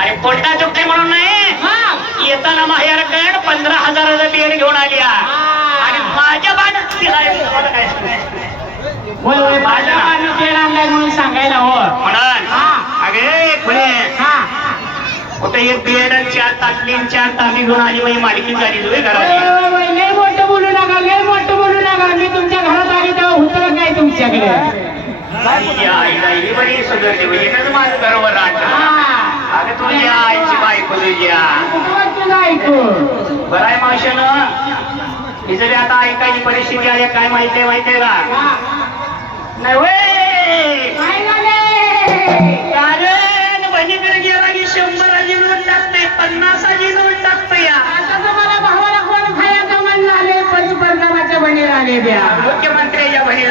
अरे पोटा चुकते म्हणून नाही हा. येताना माहेरकड पंधरा हजाराचा बेड घेऊन आली आ. आणि माझ्या बाण तिला काय? होय होय माझ्या मागं तेल आणलाय म्हणून सांगायला हो. म्हणाल. हा. अगे पुढे हा. कुठे एक आणि चार ताटली चार घेऊन आली माझी मालकी झाली लय मोठं बोलू नका लय मोठं बोलू नका. मी तुमच्या घरात आली तेव्हा होतं काय तुमच्याकडे. या आईला ही बरी सुधारली म्हणजे हिनंच माझं बरोबर राहत. अगं तुझ्या आईची बायको तुझ्या. कुठं तुझं ऐकू बरं आहे मावशानं. ही जरी आता ऐकायची परिस्थिती आली आहे, काय माहितीये माहितीये का? हा. नाही झाले कारण बहिणीकडे गेला की शंभराची नोट टाकते पन्नासाची टाकते या भावाला कोण खायचं बहिणी द्या. मुख्यमंत्र्याच्या बहिणी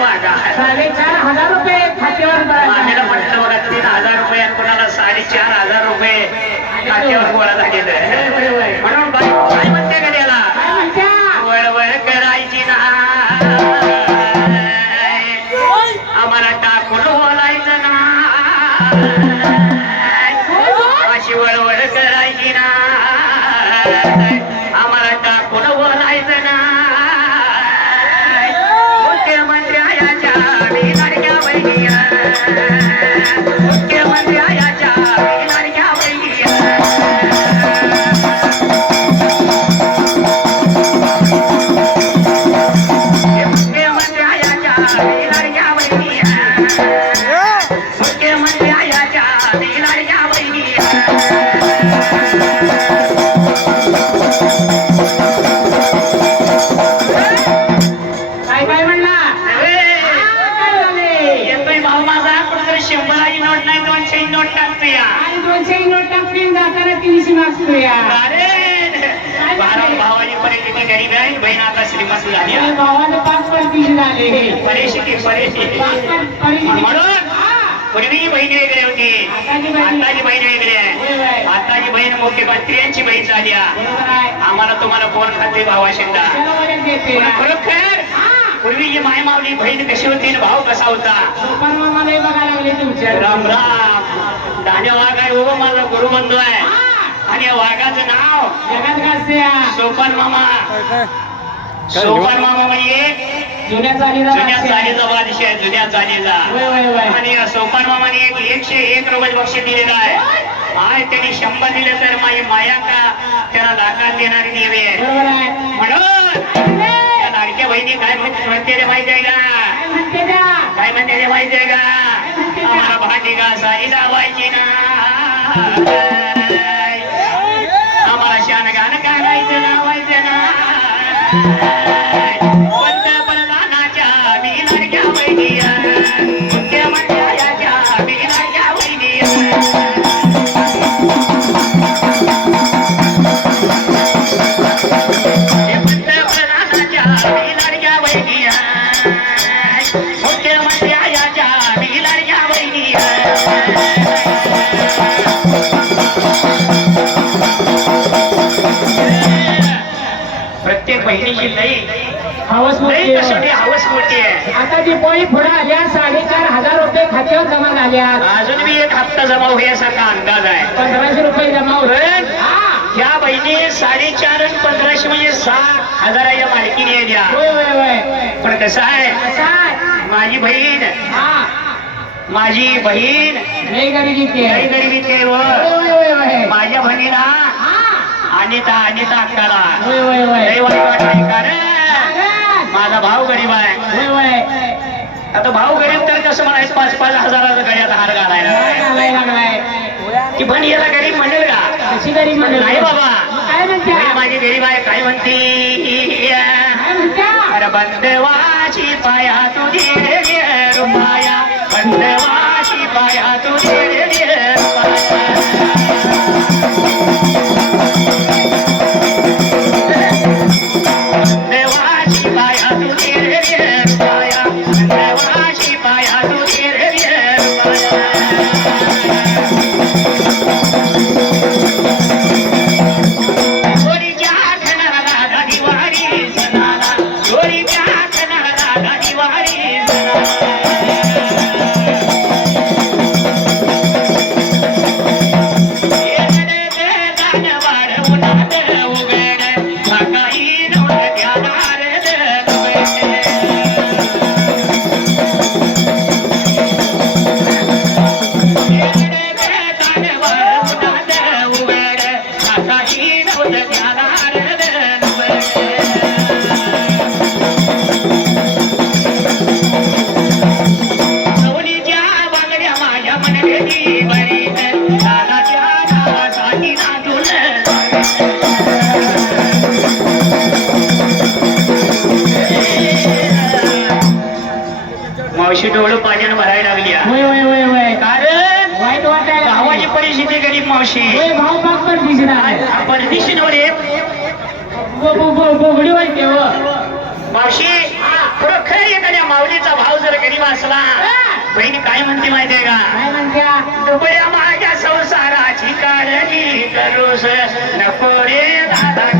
वागा साडेचार हजार रुपये खात्यावर करायचे. म्हटलं बघा तीन हजार रुपये कोणाला साडेचार हजार रुपये खात्यावर गोळा झालेलं म्हणून बाई आम्हाला टाकून बोलायचं ना मुख्यमंत्री आयाच्या मी लाडक्या मुख्यमंत्री शंभराची नोट नाही दोनशे नोट टाकतो या आणि दोनशे नोट जाताना तीनशे मागतो या अरे! बारा भावाची परिस्थिती गरीब आहे. बहीण आता श्रीमंत झाली. आहे. भावाने पाच पस्तीस झाले. परिस्थिती परिस्थिती पाच पाच परिस्थिती. म्हणून. पूर्वी बहीण वेगळी होती. आताची बहीण- वेगळी. आहे. आताची बहीण मुख्यमंत्र्यांची बहीण झाली आम्हाला तुम्हाला कोण खाते भावा शिंदा खरोखर. पूर्वी जी माय मावली बहीण कशी होती भाव कसा होता? बघायला लागले तुमच्या राम राम. दाण्या वाघ आहे उभं माझा गुरुबंधू आहे हा. आणि या वाघाचं नाव? जगात सोपान मामा. सोपान मामा म्हणजे? जुन्या चालीला जुन्या. चालीचा बादशाह आहे जुन्या होय आणि या सोपान मामाने एक एकशे एक रुपये बक्षीस दिलेलं आहे. आहे त्यांनी शंभर दिले तर माझी माया का? त्याला लाखात देणारी देवी आहे. बहिणी काय म्हण- म्हणते रे माहिती आहे का काय म्हणते रे माहिती आहे का आम्हाला भांडी घासायची लावायची ना. आम्हाला शान गाणं गायचं लावायचं ना. हवस मोठी आहे. हवस मोठी आहे? आता दिपाळी पुढे आल्या साडेचार हजार रुपये खात्यावर जमा झाल्या अजून बी एक हप्ता जमा होण्यासारखा अंदाज आहे. पंधराशे रुपये जमा होते. पण हा. ह्या बहिणी साडेचार आणि पंधराशे म्हणजे सहा हजाराच्या मालकीने आहे द्या. होय होय होय. पण कसं आहे? असं आहे. माझी बहीण. हा. माझी बहीण. लई गरिबी ते काही गरिबीत आहे व. होय होय होय. माझ्या बहिणीला हा. अनिता अनिता अक्काला. होय होय होय. लई वाईट वाटतंय कारण भाऊ गरीब आहे. आता भाऊ गरीब तर कसं म्हणायचं पाच पाच हजाराचा गड्यात हार घालायला ती पण याला गरीब म्हणेल का कशी गरीब म्हणते नाही बाबा. काय म्हणत्या? बहीण माझी गरीब आहे काय म्हणती? अरे बंदवाची पाया तुझे. अशी डोळ पाण्यानं भरायला लागली कारण वाईट वाटायला भावाची परिस्थिती गरीब मावशी. होय भाऊ परदेशी राहत डोळे बोगडी व्हायचे हो. मावशी खरोखर एखाद्या माऊलीचा भाव जर गरीब असला बहीण काय म्हणते माहितीये का? काय माझ्या संसाराची कारणी करू नको रे दादा